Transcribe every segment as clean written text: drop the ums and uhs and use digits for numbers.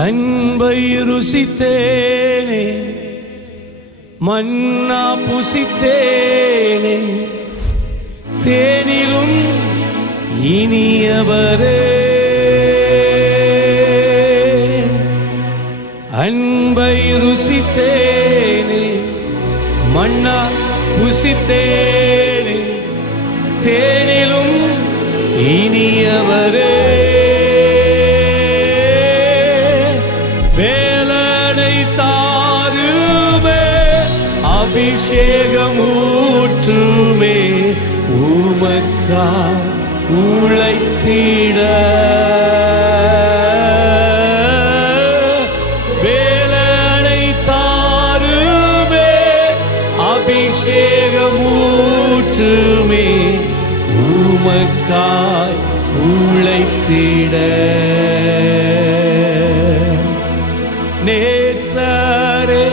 அன்பை ருசித்தேனே, மன்னா புசித்தேனே, தேனிலும் இனியவரே. அன்பை ருசித்தேனே, மன்னா புசித்தேனே, தேனிலும் இனியவரே. வேலனை தாருமே, அபிஷேகம் ஊற்றுமே, உமக்கா உழைத்திட. வேலனை தாருமே, அபிஷேகம் ஊற்றுமே, உமக்காய் உழைத்திட. நேசரே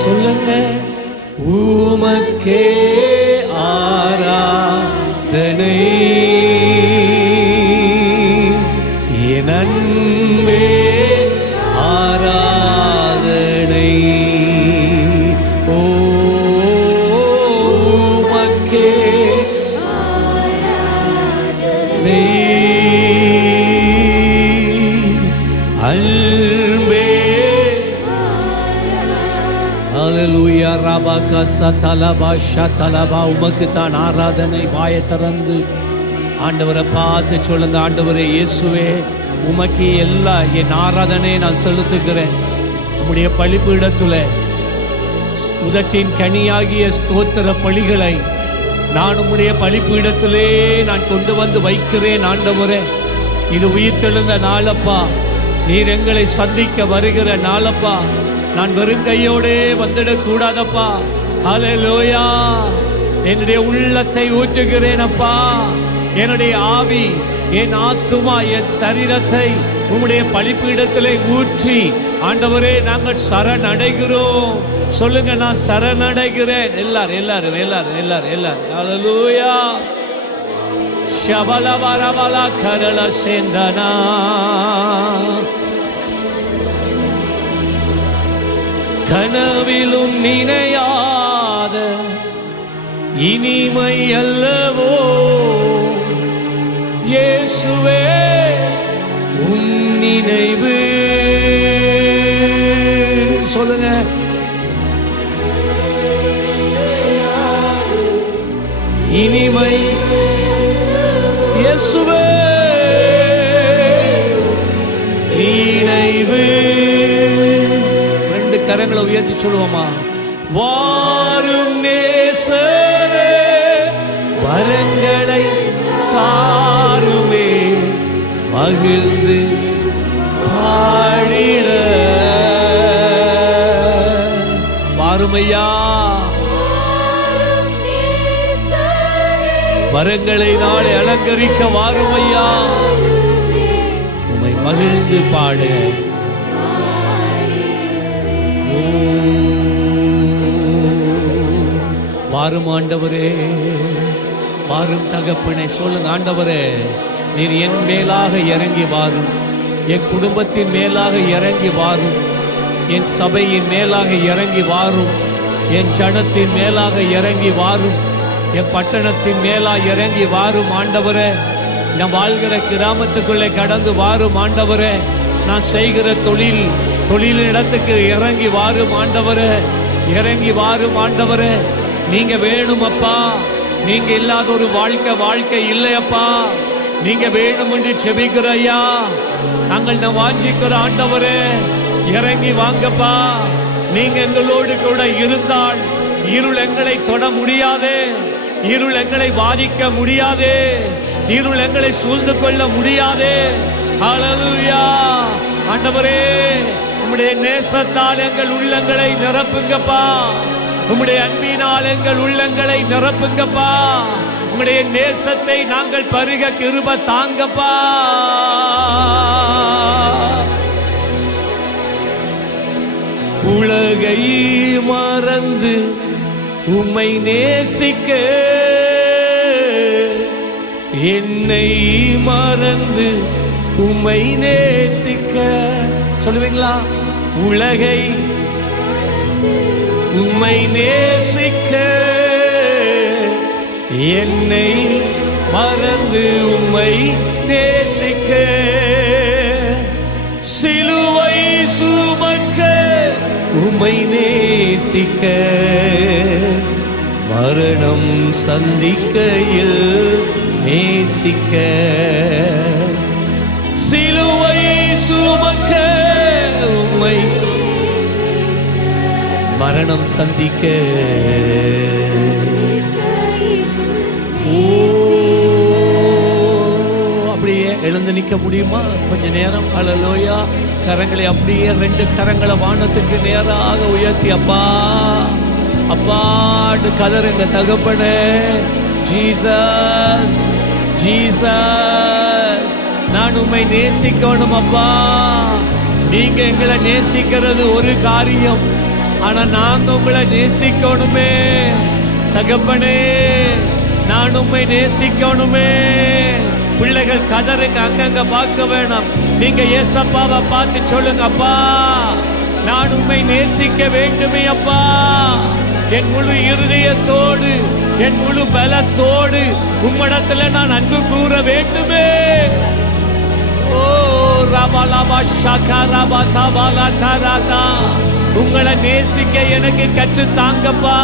சொல்லுங்க. உமக்கே ஆராதனை, என் அன்பே ஆராதனை. ஓ உமக்கே ஆராதனை, அன்பே. ஹல்லேலூயா. ரபக சதலபா ஷதலபா. உமக்கு தான் ஆராதனை. வாயை திறந்து ஆண்டவரை பார்த்து சொல்லுங்க. ஆண்டவரே இயேசுவே, உமக்கு எல்லா என் ஆராதனை நான் செலுத்துகிறேன். உம்முடைய பலிபீடத்துல உதட்டின் கனியாகிய ஸ்தோத்திர பலிகளை நான் உம்முடைய பலிபீடத்திலே நான் கொண்டு வந்து வைக்கிறேன். ஆண்டவரே, இது உயிர்த்தெழுந்த நாளப்பா, நீர் எங்களை சந்திக்க வருகிற நாளப்பா. நான் வெறும் கையோடே வந்துடக்கூடாதப்பா. ஹல்லேலூயா. என்னுடைய உள்ளத்தை ஊற்றுகிறேன் அப்பா. என்னுடைய ஆவி, என் ஆத்துமா, என் சரீரத்தை உம்முடைய பலிபீடத்திலே ஊற்றி ஆண்டவரே நாங்கள் சரணடைகிறோம். சொல்லுங்க, நான் சரணடைகிறேன். எல்லாரும் எல்லாரும் எல்லாரும் எல்லாரும் எல்லாரும். ஹல்லேலூயா. ஷபலவரவல கரள சேந்தனா. கனவிலும் நினையாத இனிமை அல்லவோ இயேசுவே உன் நினைவு. சொல்லுங்க. இனிமை இயேசுவே நினைவு. ரெண்டு கரங்களை உயர்த்தி சொல்லுவோமா? வாரும் நேசரே, வரங்களை தாருமே, மகிழ்ந்து பாடிட. வாருமையா, வரங்களை நாளை அலங்கரிக்க வாருமையா, உம்மை மகிழ்ந்து பாட. வாரும் ஆண்டவரே, வாரும் தகப்பனே. சொல்லுங்க. ஆண்டவரே, நீர் என் மேலாக இறங்கி வாரும், என் குடும்பத்தின் மேலாக இறங்கி வாரும், என் சபையின் மேலாக இறங்கி வாரும், என் ஜனத்தின் மேலாக இறங்கி வாரும், என் பட்டணத்தின் மேலாக இறங்கி வாரும். ஆண்டவரே, நான் வாழ்கிற கிராமத்துக்குள்ளே கடந்து வாரும். ஆண்டவரே, நான் செய்கிற தொழில் இடத்துக்கு இறங்கி வாரும். ஆண்டவரே, இறங்கி வாரும். ஆண்டவரே, நீங்க வேணும் அப்பா. நீங்க இல்லாத ஒரு வாழ்க்கை இல்லையப்பா. நீங்க வேணும் என்று செபிக்கிற ஐயா. நாங்கள் வாஞ்சிக்கிற ஆண்டவரே, இறங்கி வாங்கப்பா. நீங்க எங்களோடு கூட இருந்தால் இருள் எங்களை தொட முடியாதே, இருள் எங்களை பாதிக்க முடியாதே, இருள் எங்களை சூழ்ந்து கொள்ள முடியாதே. ஹல்லேலூயா. ஆண்டவரே, உம்முடைய நேசத்தால் எங்கள் உள்ளங்களை நிரப்புங்கப்பா. உம்முடைய அன்பினால் எங்கள் உள்ளங்களை நிரப்புங்கப்பா. உம்முடைய நேசத்தை நாங்கள் பருக கிருபை தாங்கப்பா. உலகை மறந்து உம்மை நேசிக்க, என்னை மறந்து உம்மை நேசிக்க. சொல்லுவீங்களா? உலகை உம்மை நேசிக்க, என்னை மறந்து உம்மை நேசிக்க, சிலுவை சுமக்க உம்மை நேசிக்க, மரணம் சந்திக்கையில் நேசிக்க, சிலுவை சுமக்க உம்மை மரணம் சந்திக்க. அப்படியே எழுந்து நிற்க முடியுமா கொஞ்ச நேரம்? ஹல்லேலூயா. கரங்களை அப்படியே 2 கரங்களை வானத்துக்கு நேராக உயர்த்தி அப்பா அப்பான்னு கதறுங்க தகப்பனே. ஜீசஸ் ஜீசஸ், நான் உம்மை நேசிக்கணும் அப்பா. நீங்க எங்களை நேசிக்கிறது ஒரு காரியம், ஆனா நாங்க உங்களை நேசிக்கணுமே தகப்பனே. நான் உம்மை நேசிக்கணுமே. பிள்ளைகள் கதறுங்க, அங்கங்க பார்க்க வேணாம். நீங்க ஏசப்பாவை பார்த்து சொல்லுங்க, அப்பா நான் உம்மை நேசிக்க வேண்டுமே அப்பா. என் முழு இருதயத்தோடு என் முழு பலத்தோடு உம்மிடத்துல நான் அன்பு கூற வேண்டுமே. ஓ ரபலபா ஷகரபா தபலா தரதா, உங்களை நேசிக்க எனக்கு கற்று தாங்கப்பா.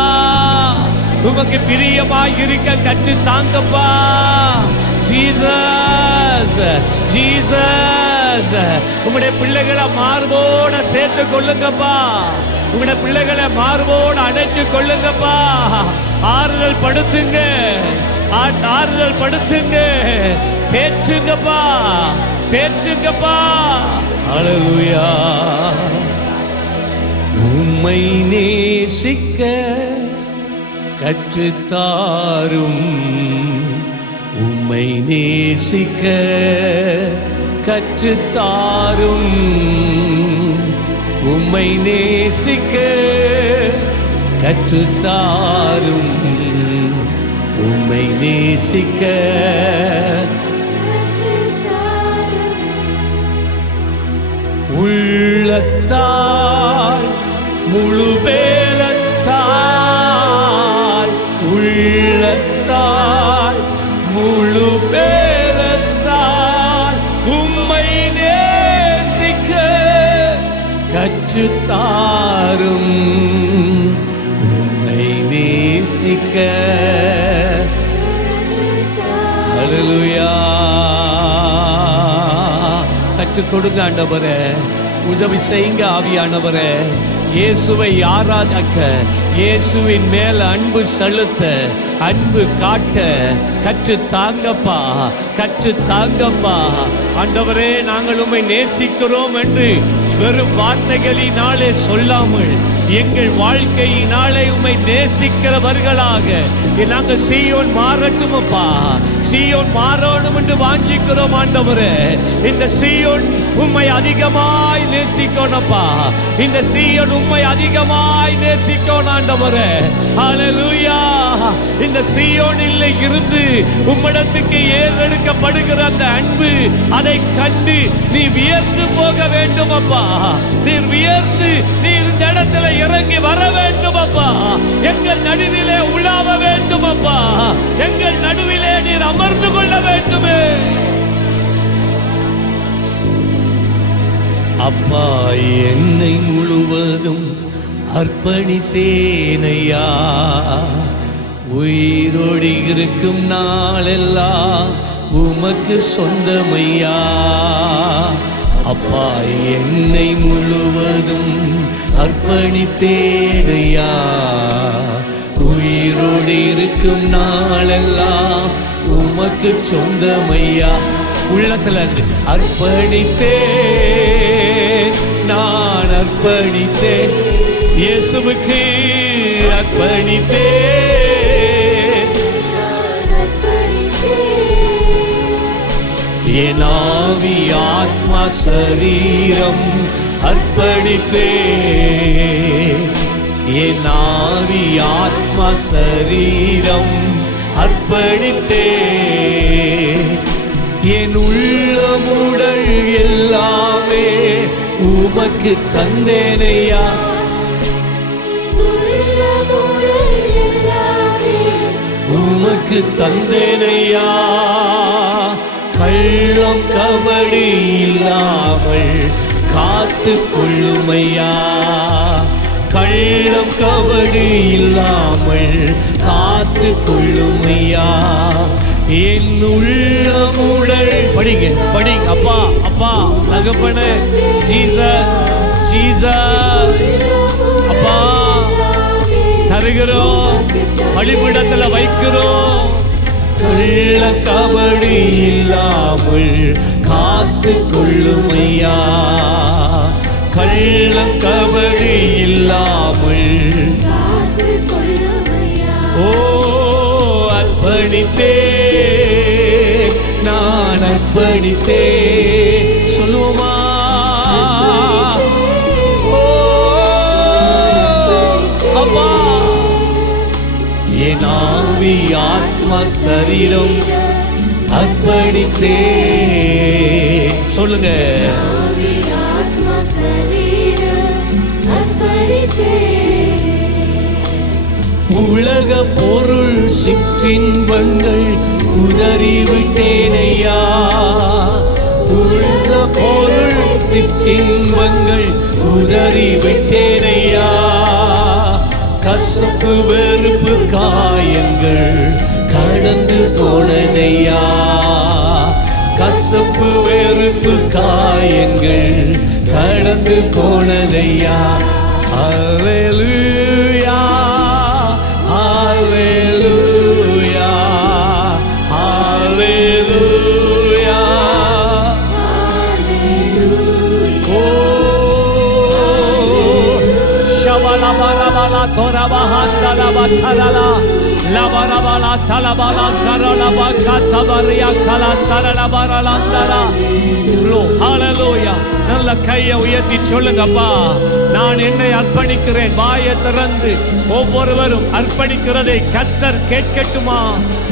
உமக்கு பிரியமா இருக்க கற்று தாங்கப்பா. ஜீசஸ் ஜீசஸ், உங்களுடைய பிள்ளைகளை மார்போட சேர்த்து கொள்ளுங்கப்பா. உங்களுடைய பிள்ளைகளை மார்போட அணைச்சு கொள்ளுங்கப்பா. ஆறுதல் படுத்துங்க, ஆறுதல் படுத்துங்க, தேற்றுங்கப்பா, தேற்றுங்கப்பா. ஹல்லேலூயா. உம்மை நேசிக்க கற்றுத்தாரும், உம்மை நேசிக்க கற்றுத்தாரும், உம்மை நேசிக்க கற்றுத்தாரும், உம்மை நேசிக்க. உள்ளத்தால் முழு பேலத்தால், உள்ளத்தால் முழு பேலத்தால் உம்மை நேசிக்க கற்றுத்தாரும், உம்மை நேசிக்க. ஹல்லேலூயா. கற்றுக் கொடுங்க ஆண்டவரே, உதவி செய்யுங்க ஆவியானவரே. இயேசுவை ஆராதிக்க, இயேசுவின் மேல அன்பு செலுத்த, அன்பு காட்ட கற்று தாங்கப்பா, கற்று தாங்கப்பா. ஆண்டவரே, நாங்கள் உம்மை நேசிக்கிறோம் என்று வெறும் வார்த்தைகளினாலே சொல்லாமல் எங்கள் வாழ்க்கையினாலே உம்மை நேசிக்கிறவர்களாக நாங்கள் சீயோன் மாறட்டும் அப்பா. சீயோன் மாறணும் என்று வாஞ்சிக்கிறோம் ஆண்டவரே. இந்த சீயோன் உம்மை அதிகமாய் நேசிக்கணும்ப்பா. இந்த சீயோன் உம்மை அதிகமாய் நேசிக்கணும் ஆண்டவரே. ஹல்லேலூயா. இந்த சீயோனில் இருந்து உம்மிடத்துக்கு ஏறெடுக்கப்படுகிற அந்த அன்பு, அதை கண்டு நீ வியர்ந்து போக வேண்டும் அப்பா. நீர் வியர்ந்து நீர் இந்த இடத்துல இறங்கி வர வேண்டும் அப்பா. எங்கள் நடுவிலே உலாவ வேண்டும் அப்பா. எங்கள் நடுவிலே நீர் அமர்ந்து கொள்ள வேண்டுமே அப்பா. என்னை முழுவதும் அர்ப்பணித்தேனையா, உயிரோடு இருக்கும் நாளெல்லாம் உமக்கு சொந்தமையா. அப்பா, என்னை முழுவதும் அர்ப்பணித்தேனையா, உயிரோடு இருக்கும் நாளெல்லாம் உமக்கு சொந்தமையா. உள்ளத்துல அர்ப்பணித்தேன் நான் நான் அர்ப்பணித்தேன், இயேசுவுக்கு அர்ப்பணித்தேன். என் ஆவி ஆத்மா சரீரம் அர்ப்பணித்தேன், என் ஆவி ஆத்மா சரீரம் அர்ப்பணித்தேன். என் உள்ளமுடல் எல்லாமே உமக்கு தந்தேனையா, உமக்கு தந்தேனையா. கள்ளம் கபடி இல்லாமல் காத்து கொள்ளுமையா, கள்ளம் கபடி இல்லாமல் காத்து கொள்ளுமையா. என் உள்ளமுடல் படிங்க படிங்க. அப்பா அப்பா தகப்பனே, ஜீசஸ் ஜீசஸ் அப்பா தருகிறோம், பலிபீடத்துல வைக்கிறோம். கள்ள கபடி இல்லாமல் காத்து கொள்ளுமையா, கள்ள கபடி இல்லாமல். ஓ அர்ப்பணித்தேன், நான் அர்ப்பணித்தேன். சொல்லுமா அப்பா, என் ஆவி ஆத்மா சரீரம் அர்ப்பணித்தேன். சொல்லுங்க. உலக பொருள் சிற்றின்பங்கள் உதறிவிட்டேனையா, உலக பொருள் சிற்றின்பங்கள் உதறிவிட்டேனையா. கசப்பு வெறுப்பு காயங்கள் கடந்து போனதையா, கசப்பு வெறுப்பு காயங்கள் கடந்து போனதையா. அல்லேலூயா அல்லேலூயா அல்லேலூயா. ஓ ஷவலபரபல தோரபஹந்தலபதலல லபரபல தலபல சரலபகதபரியா கலந்தரலபரலந்தர. ஹalleluya. நல்ல கையை உயர்த்தி சொல்லுங்கப்பா, நான் என்னை அர்ப்பணிக்கிறேன். வாயை திறந்து ஒவ்வொருவரும் அர்ப்பணிக்கிறதை கர்த்தர் கேட்கட்டுமா,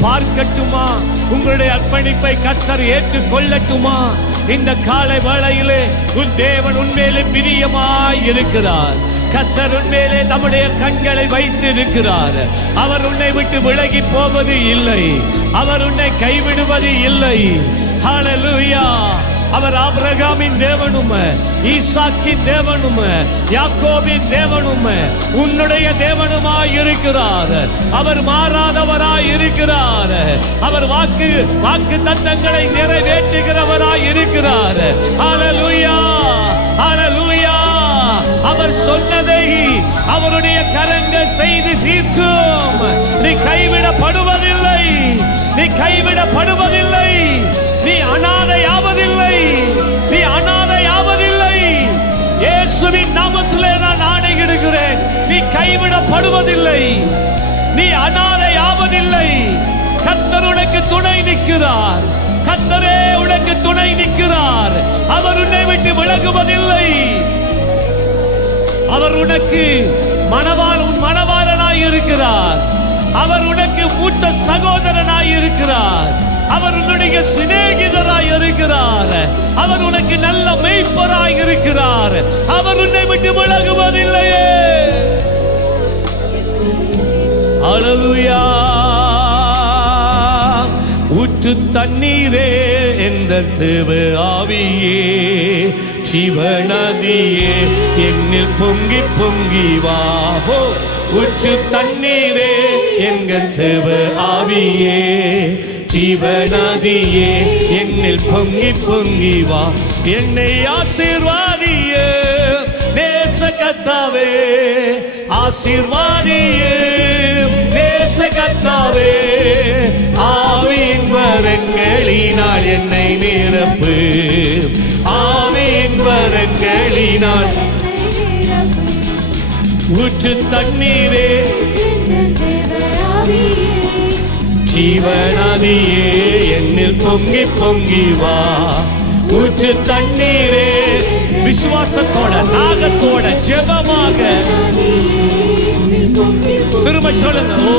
பார்க்கட்டுமா? உங்களுடைய அர்ப்பணிப்பை கர்த்தர் ஏற்றுக்கொள்ளட்டுமா? இந்த காலை வேளையிலே உன் தேவன் உன்மேலே பிரியமாய் இருக்கிறார். கர்த்தர் உன்மேலே நம்முடைய கண்களை வைத்து இருக்கிறார். அவர் உன்னை விட்டு விலகி போவது இல்லை, அவர் உன்னை கைவிடுவது இல்லை. ஹalleluya. அவர் ஆபிரகாமின் தேவனும் ஈசாக்கின் தேவனும் யாக்கோபின் தேவனும் உன்னுடைய தேவனுமாய் இருக்கிறார். அவர் மாறாதவராய் இருக்கிறார். அவர் வாக்கு தத்தங்களை நிறைவேற்றுகிறவராய் இருக்கிறார். ஹalleluya ஹalleluya. அவர் சொன்னதை அவருடைய கரங்கள் செய்து தீர்க்கும். நீ கைவிடப்படுவதில்லை, நீ கைவிடப்படுவதில்லை, நீ அனாதையாவதில்லை, நீ அனாதையாவதில்லை. இயேசுவின் நாமத்திலே நான் ஆணையிடுகிறேன், நீ கைவிடப்படுவதில்லை, நீ அனாதையாவதில்லை. கர்த்தர் உனக்கு துணை நிற்கிறார், கர்த்தரே உனக்கு துணை நிற்கிறார். அவர் உன்னை விட்டு விலகுவதில்லை. அவர் உனக்கு மணவாளனாய் இருக்கிறார். அவர் உனக்கு மூத்த சகோதரனாய் இருக்கிறார். அவர் உன்னுடைய சிநேகிதராய் இருக்கிறார். அவர் உனக்கு நல்ல மேய்ப்பராய் இருக்கிறார். அவர் உன்னை விட்டு விலகுவதில்லையே. அல்லேலூயா. ஊற்று தண்ணீரே என்ற தேவ ஆவியே, சிவநதியே என்னில் பொங்கி பொங்கி வா. ஊற்று தண்ணீரே எங்கள் தேவ ஆவியே, ஜீவநதியே என்னில் பொங்கி பொங்கி வா. என்னை ஆசீர்வாதியே நேச கர்த்தாவே, ஆசீர்வாதியே நேச கர்த்தாவே. ஆவியின் வரங்களினால் என்னை நிரப்பு, ஆவியின் வரங்களினால் ஊற்று தண்ணீரே ஜீவநதியே என்னில் பொங்கி பொங்கி வா. ஊற்று தண்ணீரே விசுவாசத்தோட நாகத்தோட ஜெபமாக திரும்ப சொல்லுங்க. ஓ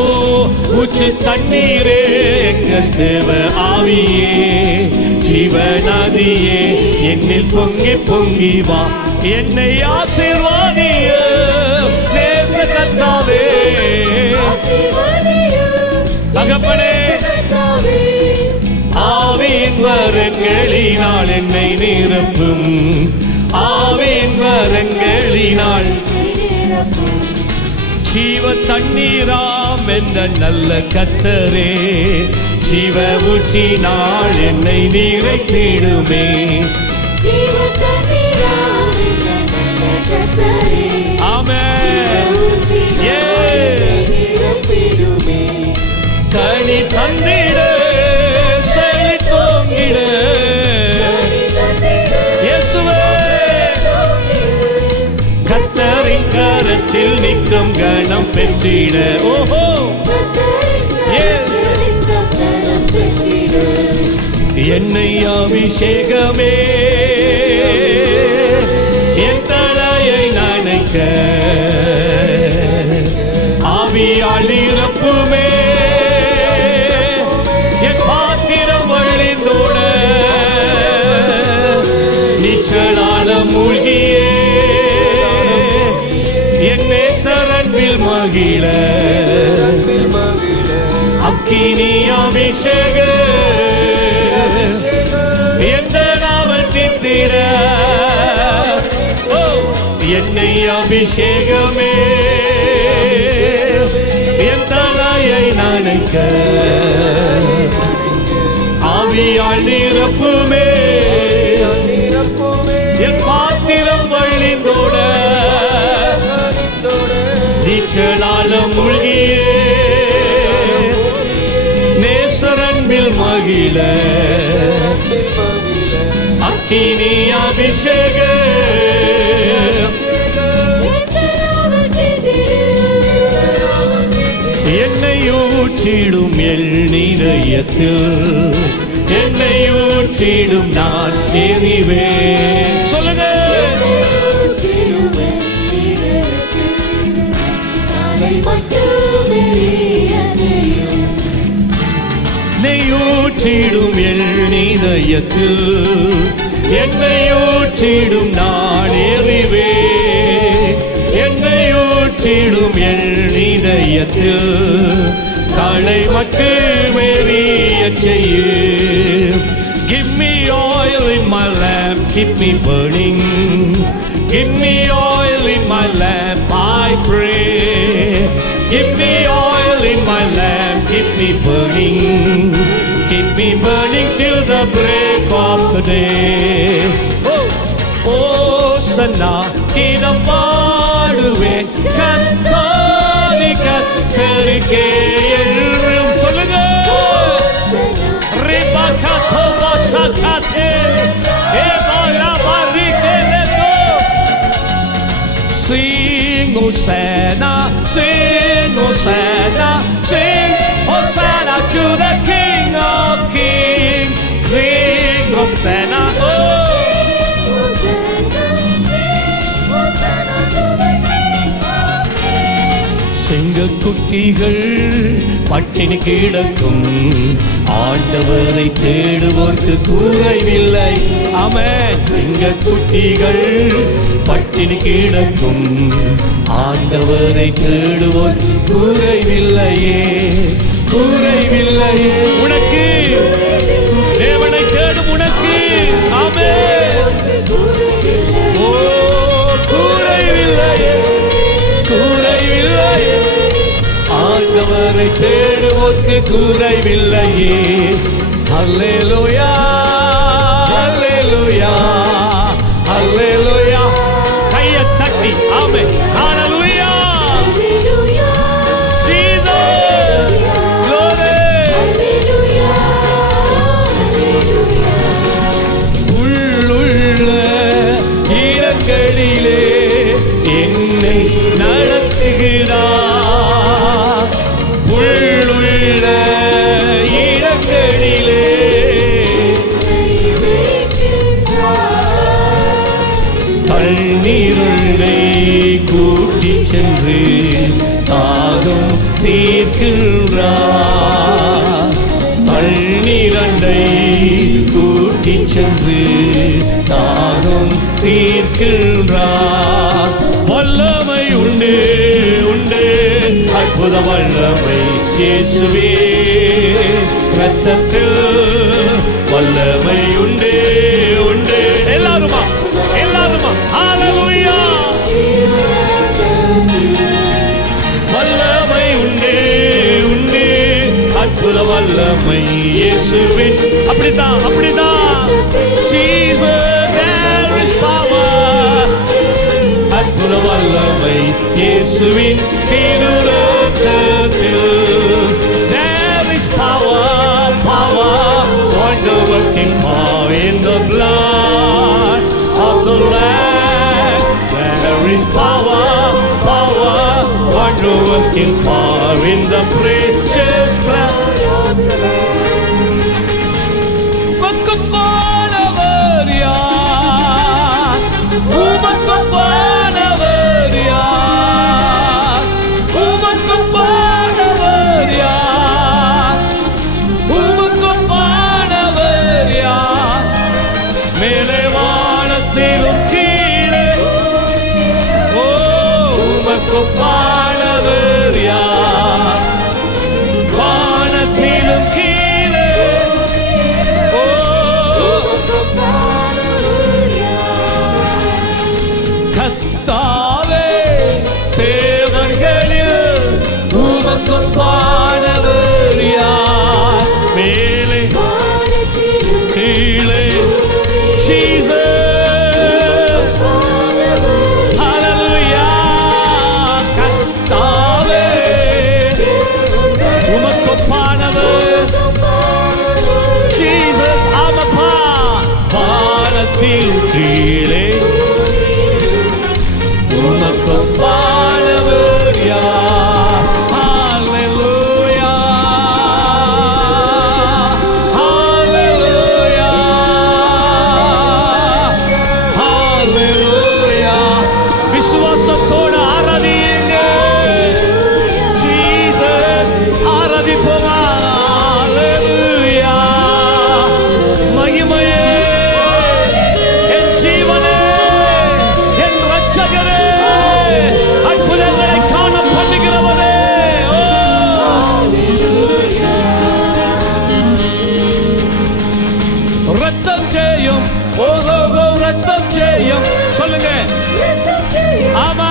ஊற்று தண்ணீரே எங்கள் தேவ ஆவியே ஜீவநதியே என்னில் பொங்கி பொங்கி வா. என்னை ஆசீர்வாதிய நேச கர்த்தாவே தகப்பனே ஆவியின் வரங்களினால் என்னை நிரப்பும். ஆவியின் வரங்களினால் ஜீவ தண்ணீராம் என்ற நல்ல கர்த்தரே ஜீவ ஊற்றினால் என்னை நிறைத்திடுமே. ஆமென். கனி தந்திட செழித்தோங்கிட இயேசுவே கர்த்தரின் கரத்தில் நித்தம் கனம் பெற்றிட. ஓஹோ என்னை அபிஷேகமே என் தலையை நனைக்க ஆவியால் நிரப்புமே. என் பாத்திரம் வழிந்தோட நீச்சலான மூழ்கியே என் நேசரன்பில் மகிழ அக்கினி அபிஷேக எந்த நாவல் தித்திட. என்னை அபிஷேகமே என் தலையை நனைக்க ஆவியால் நிரப்புமே. என் பாத்திரம் வழிந்தோட நீச்சலால மூழ்கியே நேசரன்பில் மகிழ அக்கினி அபிஷேக என்னை ஊற்றிடும் எல் நிலையத்தில் என்னை ஊற்றிடும் நான் எறிவேன். சொல்லுங்க. ஊற்றிடும் எல் நிலையத்தில் என்னை ஊற்றிடும் நான் எறிவேன். என்னை ஊற்றிடும் எல் நிலையத்தில் களை மட்டும் எறியச் செய்யும். Give me oil in my lamp, keep me burning. Give me oil in my lamp, I pray. Give me oil in my lamp, keep me burning. Keep me burning till the break of the day. Oh, Sanna, கீதம் பாடுவேன் கர்த்தாதி கர்த்தருக்கே என்றும். சொல்லுங்க. ரிபகதோ வசகதே ஏபாரா பரிகேலோ. Sing Hosanna, sing Hosanna, sing Hosanna to the King of Kings. Sing Hosanna, oh. சிங்கக்குட்டிகள் பட்டினி கிடக்கும் ஆண்டவரை தேடுவோர்க்கு குறைவில்லை. ஆமென். சிங்கக்குட்டிகள் பட்டினி கிடக்கும் ஆண்டவரை தேடுவோர் குறைவில்லையே குறைவில்லையே. உனக்கு தேவனை தேடும் உனக்கு. ஆமென். ஓ குறைவில்லையே குறைவில்லையே. ஆண்டவரை தேடுவோர்க்கு குறைவில்லையே. அல்லேலூயா அல்லேலூயா அல்லேலூயா. கையை தட்டி ஆமென். ஹல்லேலூயா ஜீசஸ் glory. உள்ளுள்ள இடங்களிலே என்னை நடத்த செய்கின்றார். தண்ணீரண்டை கூட்டி சென்று தாகம் தீர்க்கின்றார். வல்லமை உண்டு உண்டு, அற்புத வல்லமை இயேசுவே இரத்தத்தில் வல்லமை உண்டு உண்டு. எல்லாருமா எல்லாருமா ஹல்லேலூயா. வல்லமை உண்டு உண்டு, அற்புத வல்லமை இயேசுவே. அப்படிதான் அப்படிதான். Jesus, there is power. அற்புத வல்லமை இயேசுவின் திருரத்தத்தில். There is power, power, wonder working power in the blood of the Lamb. There is power, power, wonder working power in the precious blood of the Lamb. உமக்குப்பானவர் யார்? உமக்குப்பானவர் யார்? உமக்குப்பானவர் யார்? உமக்குப்பானவர் யார்? மேலே வானத்திலும் கீழே, ஓ உமக்குப்பானவர் யார்? வானத்திலும் கீழே, ஓ கர்த்தாவே தேவர்களில் உமக்குப்பானவர் யார்? மேலே கீழே, Jesus, hallelujah. கர்த்தாவே உமக்குப்பானவர் Jesus, ஆமப்பா. வானத்தில் கீழே உமக்குப்பானவர் யார்? ஹல்லேலூயா ஹல்லேலூயா ஹல்லேலூயா. விசுவாசத்தோடு ஆராதியுங்க. ஜீசஸ் ஆராதிப்போமா. ஹல்லேலூயா. மகிமையே என் ஜீவனே, என் இரட்சகரே, அற்புதங்களை காண பண்ணுகிறவனே. ரத்தம் ஜெயம், ஓஹோ ரத்தம் ஜெயம். சொல்லுங்க. ஆமா.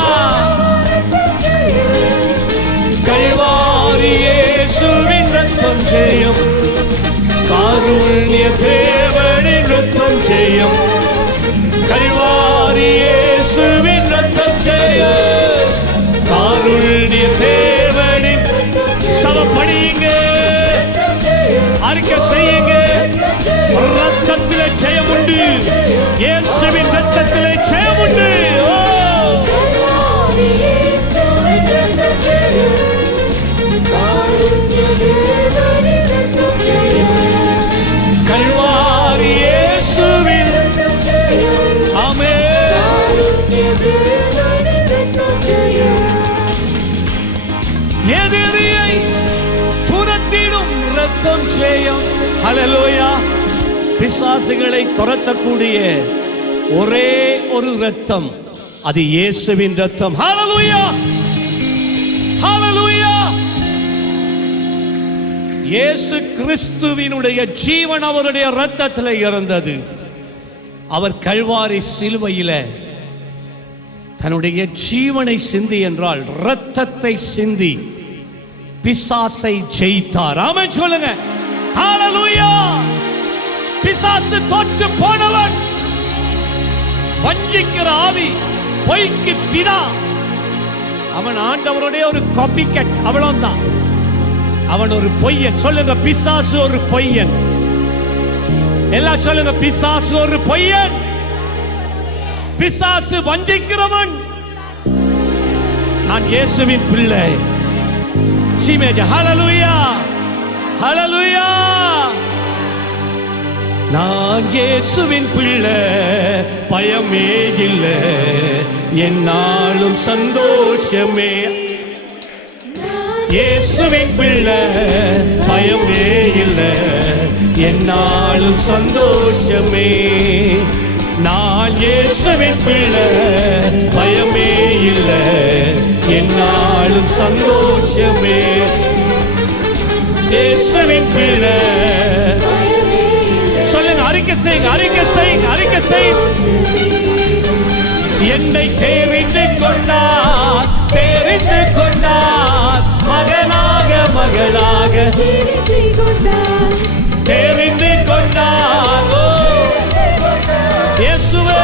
கல்வாரி இயேசுவின் ரத்தம் ஜெயம், காருண்ய தேவனின் ரத்தம் ஜெயம். கல்வாரி இயேசுவின் ரத்தம் ஜெயம், காருண்ய தேவனின். சமப்படியுங்க, அறிக்கை செய்யுங்க. ரத்தத்திலே ஜெயம் உண்டு. இயேசுவின் ரத்தத்திலே ஜெயம் உண்டு. கல்வாரி இயேசுவின். ஆமென். எதிரியை துரத்திடும் ரத்தம் ஜெயம். ஹல்லேலூயா. பிசாசுகளை துரத்தக்கூடிய ஒரே ஒரு ரத்தம், அது இயேசுவின் ரத்தம். ஹல்லேலூயா ஹல்லேலூயா. இயேசு கிறிஸ்துவினுடைய ஜீவன் அவருடைய ரத்தத்தில் இருந்தது. அவர் கல்வாரி சிலுவையில தன்னுடைய ஜீவனை சிந்தி, என்றால் ரத்தத்தை சிந்தி பிசாசை ஜெயித்தார். ஆமென் சொல்லுங்க. ஹல்லேலூயா. பிசாசு தோற்று போனவன், வஞ்சிக்கிற ஆவி, பொய்க்கு பிதா, அவன் ஆண்டவருடைய ஒரு காப்பி கேட், அவ்வளவுதான். அவன் ஒரு பொய்யன். சொல்லுங்க, பிசாசு ஒரு பொய்யன். எல்லாம் சொல்லுங்க, பிசாசு ஒரு பொய்யன். பிசாசு வஞ்சிக்கிறவன். நான் இயேசுவின் பிள்ளை. ஹல்லேலூயா ஹல்லேலூயா. நான் இயேசுவின் பிள்ளை, பயமே இல்லை, என்னாலும் சந்தோஷமே. இயேசுவின் பிள்ளை பயமே இல்லை, என்னாலும் சந்தோஷமே. நான் இயேசுவின் பிள்ளை பயமே இல்லை, என்னாலும் சந்தோஷமே. இயேசுவின் பிள்ளை சொல்லுங்க, அறிக்கை செய்யுங்க, அறிக்கை செய்யுங்க, அறிக்கை செய்யுங்க. என்னை தெரிந்து கொண்டார், தெரிந்து கொண்டார், மகனாக மகளாக தெரிந்து கொண்டார். ஓ இயேசுவே,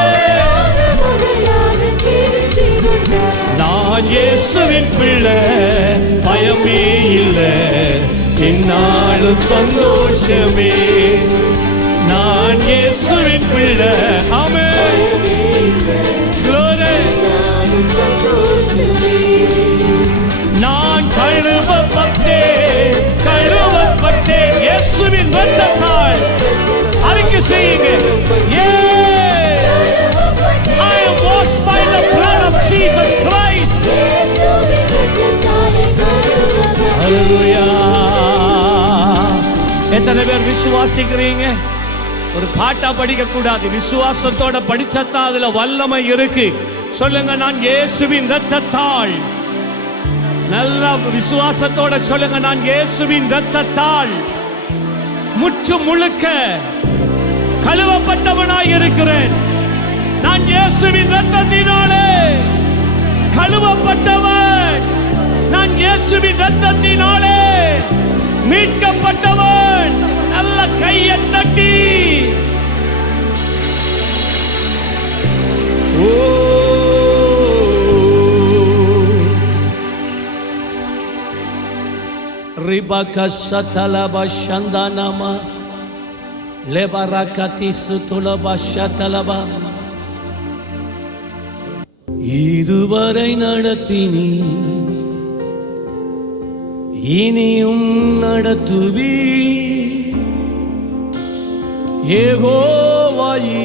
நான் இயேசுவின் பிள்ளை பயமே இல்லை, என்னாலும் சந்தோஷமே. நான் இயேசுவின் பிள்ளை. ஆமென். நான் கழுவப்பட்டேன், கழுவப்பட்டேன் இயேசுவின் இரத்தத்தால். அறிக்கை செய்யுங்க. I am washed by the blood of Jesus Christ. Hallelujah. எத்தனை பேர் விசுவாசிக்கிறீங்க? ஒரு பாட்டா படிக்க கூடாது, விசுவாசத்தோட படிச்சத்தான் அதுல வல்லமை இருக்கு. சொல்லுங்க, நான் இயேசுவின் இரத்தத்தால். நல்ல விசுவாசத்தோட சொல்லுங்க, நான் இயேசுவின் இரத்தத்தால் முற்று முழுக்க கழுவப்பட்டவனாய் இருக்கிறேன். நான் இயேசுவின் இரத்தத்தினாலே கழுவப்பட்டவன். நான் இயேசுவின் இரத்தத்தினாலே மீட்கப்பட்டவன். நல்ல கையை தட்டி ஓ ரிபக சதலப சந்தனமா லெபரகதி சுதுலப சதலப. இதுவரை நடத்தினி, இனியும் நடத்துவி. யெகோவாயிரே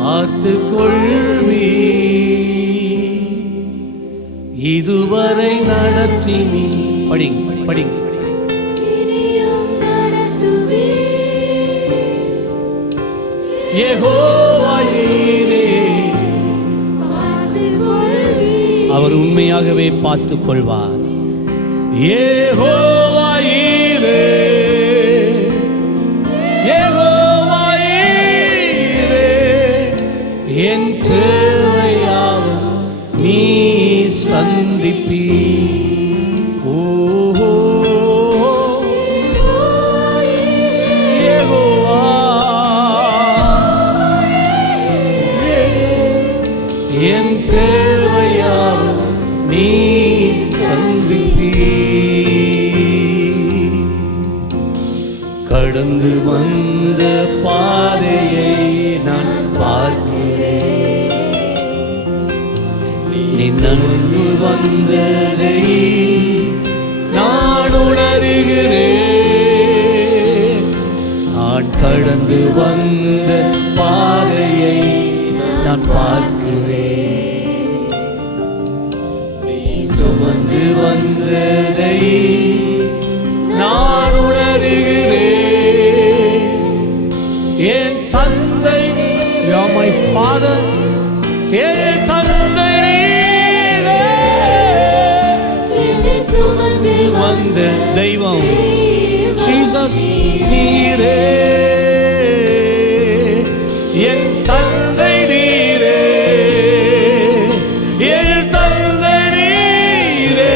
பார்த்து கொள்வி. இதுவரை நடத்தினி. படிங்க படிங்க. யெகோவாயிரே அவர் உண்மையாகவே பார்த்துக் கொள்வார். யெகோவாயிரே, யெகோவாயிரே என் தேவையாவும் நீ சந்திப்பி. ஓஹோ யெகோவா, என் தேவையாவும் நீ சந்திப்பி. கடந்து வந்த பாதையை நான் பார்க்கிறேன், நீ நடந்து வந்ததை நான் உணர்கிறேன். நான் கடந்து வந்த பாதையை நான் பார்க்கிறேன், சுமந்து வந்ததை நான் உணர்கிறேன். என் தந்தை, you are my father, என் தந்தை நீரே, சுமந்து வந்த தெய்வம் ஜீசஸ் நீரே. என் தந்தை நீரே, என் தந்தை நீரே.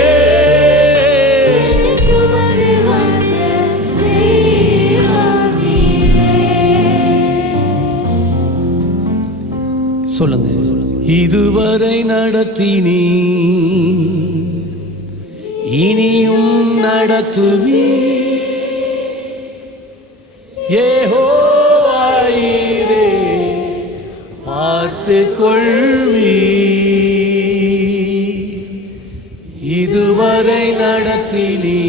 சொல்லுங்க, இதுவரை நடத்தினீ, இனியும் நடத்துவி. யெகோவாயிரே பார்த்து கொள்வி. இதுவரை நடத்தினீ,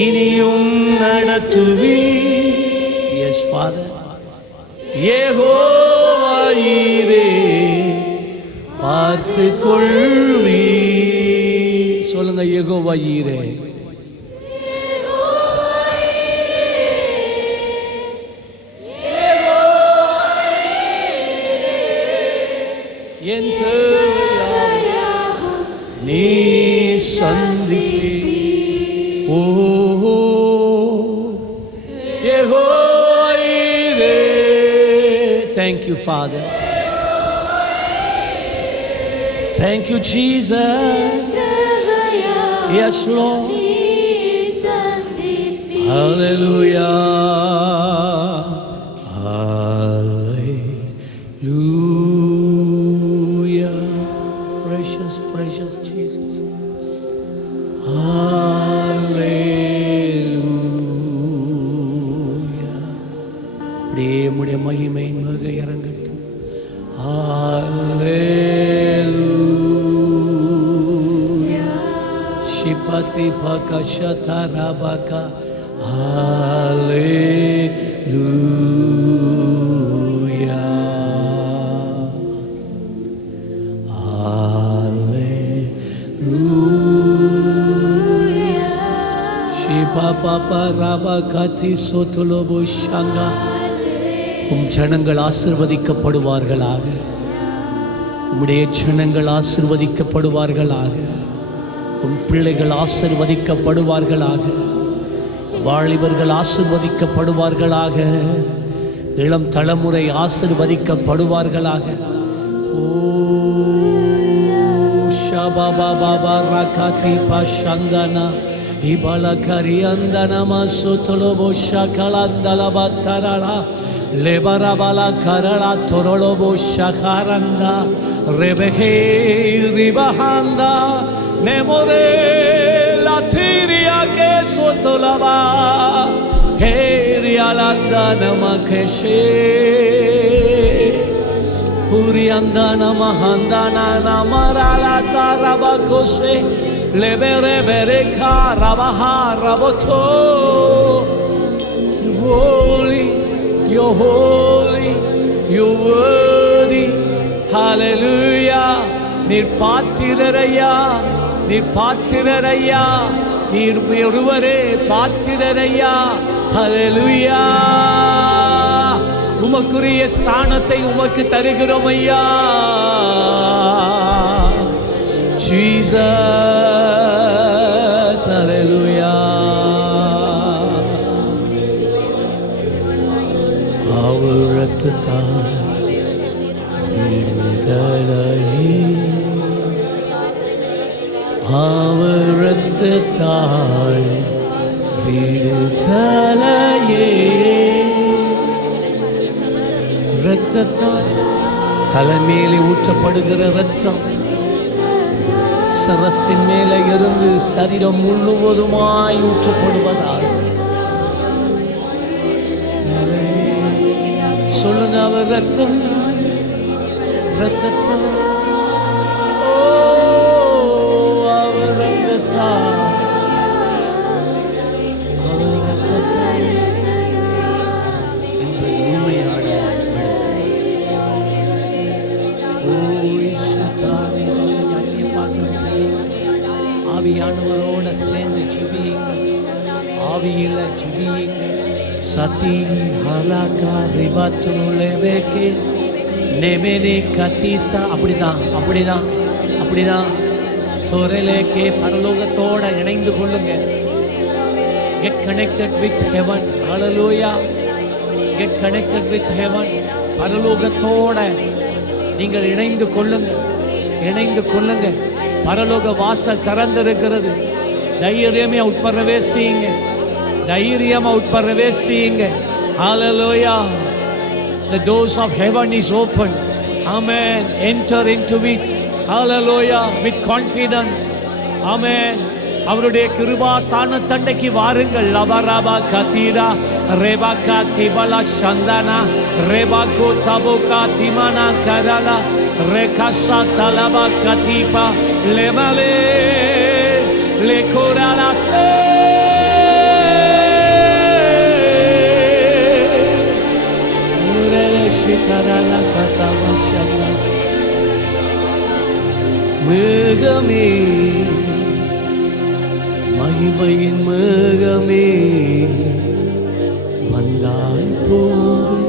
இனியும் நடத்துவி. S father. யெகோவாயிரே பார்த்து கொள்வி. சொல்லுங்க, யெகோவா ஈரே. என் தேவையாவும் நீ சந்திப்பி. ஓ யெகோவா ஈரே. Thank you, Father. Thank you, Jesus. Yes, Lord. Hallelujah. Hallelujah. Precious, precious Jesus. Hallelujah. அப்படியே உம்முடைய மகிமை மிக இறங்கட்டும். Hallelujah. Shipati baka shatara baka. Hallelujah. Hallelujah. Shiba baba raba kati sotolobo shanga. ஜனங்கள் ஆசீர்வதிக்கப்படுவார்களாக. உம்முடைய ஜனங்கள் ஆசீர்வதிக்கப்படுவார்களாக. உம் பிள்ளைகள் ஆசீர்வதிக்கப்படுவார்களாக. வாலிபர்கள் ஆசீர்வதிக்கப்படுவார்களாக. இளம் தலைமுறை ஆசீர்வதிக்கப்படுவார்களாக. ஓ ஷபாபா Baba ரகாதி பஷந்தனா இபல கரியந்தனமா சுதலோபோ ஷகலந்தலபத்தரலா Lebarabala karala torolobo shakaranda rebehe ribahanda nemore latiria ke sotolaba herialanda namakeshe purianda namahanda namarala tarabakose lebere bereka rabaha raboto. Holy, you're holy, you're worthy. Hallelujah. நீர் பாத்திரரையா, நீர் பாத்திரரையா, நீர் ஒருவரே பாத்திரரையா. Hallelujah. உமக்குரிய ஸ்தானத்தை உமக்கு தருகிறோம் ஐயா. Jesus. Hallelujah. அவர் ரத்தத்தால் விடுதலையே, அவர் ரத்தத்தால் விடுதலையே. ரத்தத்தால் தலைமையிலே ஊற்றப்படுகிற ரத்தம் சரசின் மேலே இருந்து சரீரம் முழுவதுமாய் ஊற்றப்படுவதால் சொல்லுங்க, அவர் ரத்தம் ரத்தத்தால், ஓ அவர் ரத்தத்தால், அவர் ரத்தத்தால் என்று உண்மையான ஆவியானவரோட சேர்ந்து ஜெபியுங்க, ஆவியில ஜெபியுங்க. சதி ஹலாகா ரிபாத்துலேவேகே நெமெனே கதீசா. அப்படிதான் அப்படிதான் அப்படிதான். தோரலேகே பரலோகத்தோட இணைந்து கொள்ளுங்க. Get connected with heaven. Hallelujah. Get connected with heaven. பரலோகத்தோட நீங்கள் இணைந்து கொள்ளுங்க, இணைந்து கொள்ளுங்க. பரலோக வாசல் திறந்திருக்கிறது. தைரியமே உட்பிரவேசியுங்க, தைரியமா உட்பிரவேசியுங்க. Hallelujah. The doors of heaven is open. Amen. Enter into it. Hallelujah. With confidence. Amen. அவருடைய கிருபாசன தண்டைக்கு வாருங்கள். லபரபா கதீரா ரெபாகா திபலா சந்தனா ரெபாகோ தபோகா திமனா கரலா ரெகாஷா தலபா கதீபா லெமலே லெகோராலாஸ்தே. ஷிகரலா கதவஷல்லா. மிருகமே மேகமே வந்தால் போதும்,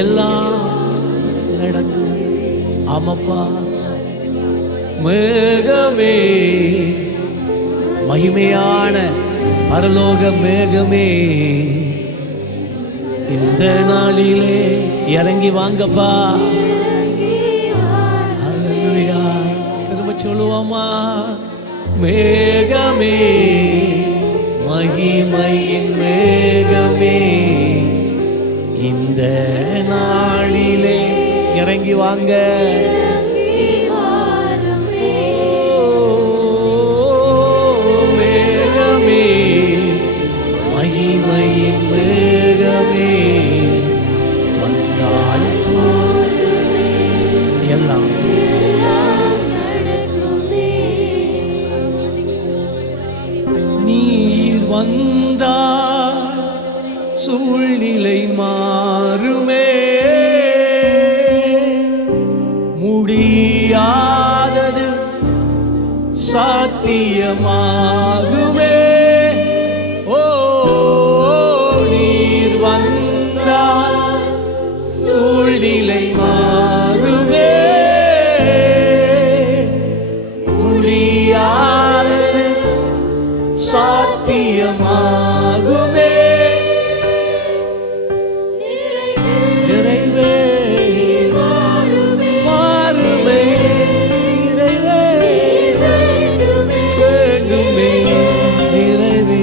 எல்லாம் நடக்கும். ஆமப்பா, மேகமே, மகிமையான பரலோக மேகமே, இந்த நாளிலே இறங்கி வாங்கப்பா. ஹல்லேலூயா. திரும்ப சொல்லுவோமா? மேகமே, மகிமையின் மேகமே, இந்த நாளிலே இறங்கி வாங்க. மேகமே, மகிமையின் மேகமே, வந்தால் எல்லாம் நீர் வந்தால் சூழ்நிலை மாறுமே, முடியாதது சாத்தியமாகுமே. ஓ, நீர் வந்தால் சூழ்நிலை மாறுமே, முடியாதது சாத்தியமாகுமே. நிறைவே மாறுமே, நிறைவே வேண்டுமே, நிறைவே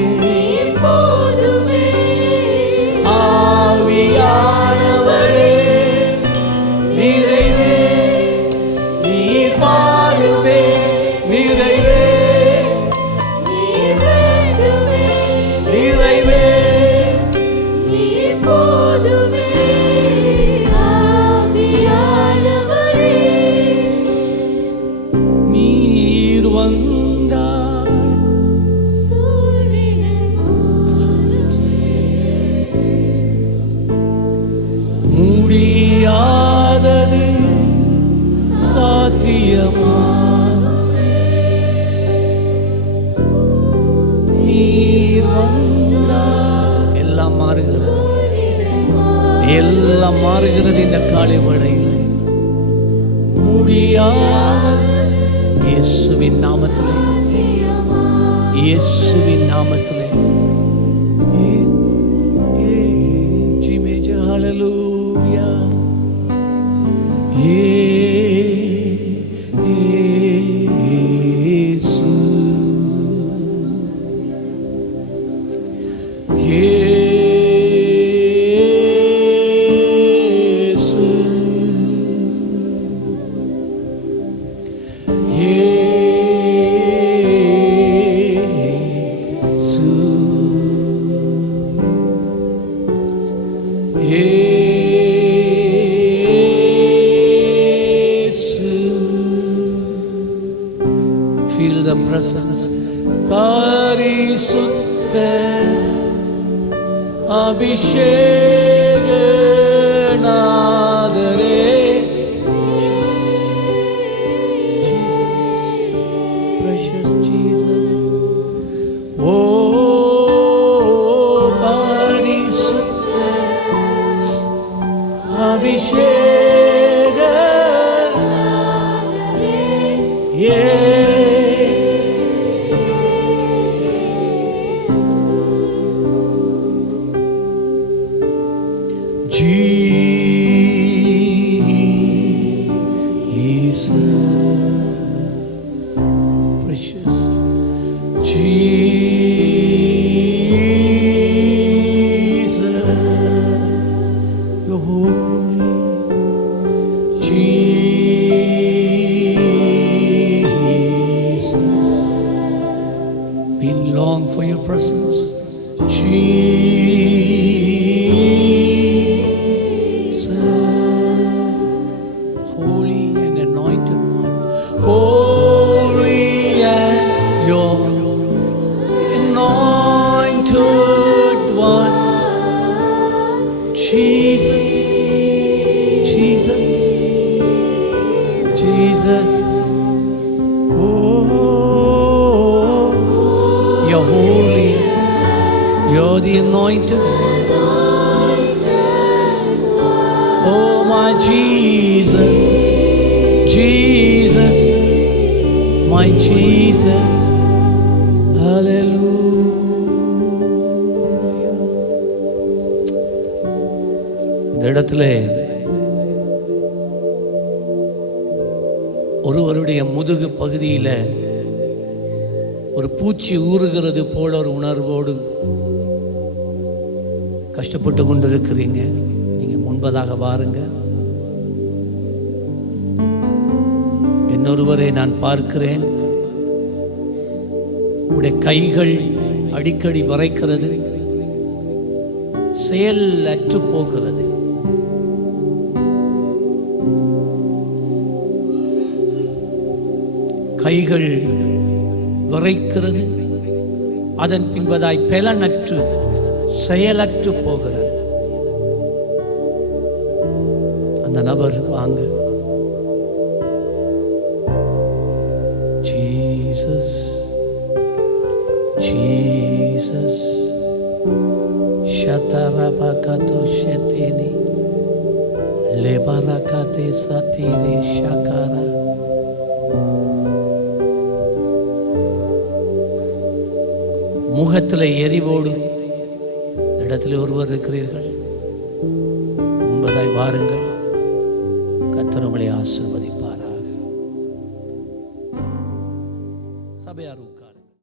ஆவியானவரே, நிறைவே நீர் மாறுமே, நிறைவே நிறைவே நீர் வந்தால் முடியாதது சாத்தியமா, நீர் வந்தால் எல்லாம் மாறுகிறது, எல்லாம் மாறுகிறது. இந்த காலை வேளையில் முடியாத இயேசுவின் நாமத்திலே, இயேசுவின் நாமத்திலே. ஹல்லேலூயா. இயேசு, இயேசு, இயேசு, இயேசு. Feel the presence. பரிசுத்த அபிஷேகநாதரே, Jesus, precious Jesus. ஓ பரிசுத்த அபிஷேகநாதரே, Jesus, precious Jesus, you're holy. Jesus, we long for your presence. Holy and anointed one, holy and your anointed one, Jesus, Jesus, Jesus. Oh, you're holy. the anointed. Oh my Jesus, Jesus, my Jesus. Hallelujah. இந்த இடத்துல ஒருவருடைய முதுகு பகுதியில் ஒரு பூச்சி ஊறுகிறது போல ஒரு உணர்வோடு கஷ்டப்பட்டு கொண்டிருக்கிறீங்க. நீங்க முன்பதாக வாருங்க. இன்னொருவரை நான் பார்க்கிறேன். உடைய கைகள் அடிக்கடி வரைக்கிறது, செயல் அற்று போகிறது. கைகள் வரைக்கிறது, அதன் பின்பதாய் பலனற்று செயலற்று போகிறது. அந்த நபர் வாங்க. Jesus, Jesus. ஷதரபகதோ ஷதேனி லெபரகதே சதீரே ஷகரா. முகத்தில் எரிவோடு இடத்துல ஒருவர் இருக்கிறீர்கள். முன்பதாய் வாருங்கள். கர்த்தர் உங்களை ஆசீர்வதிப்பாராக. சபையார் உட்கார்.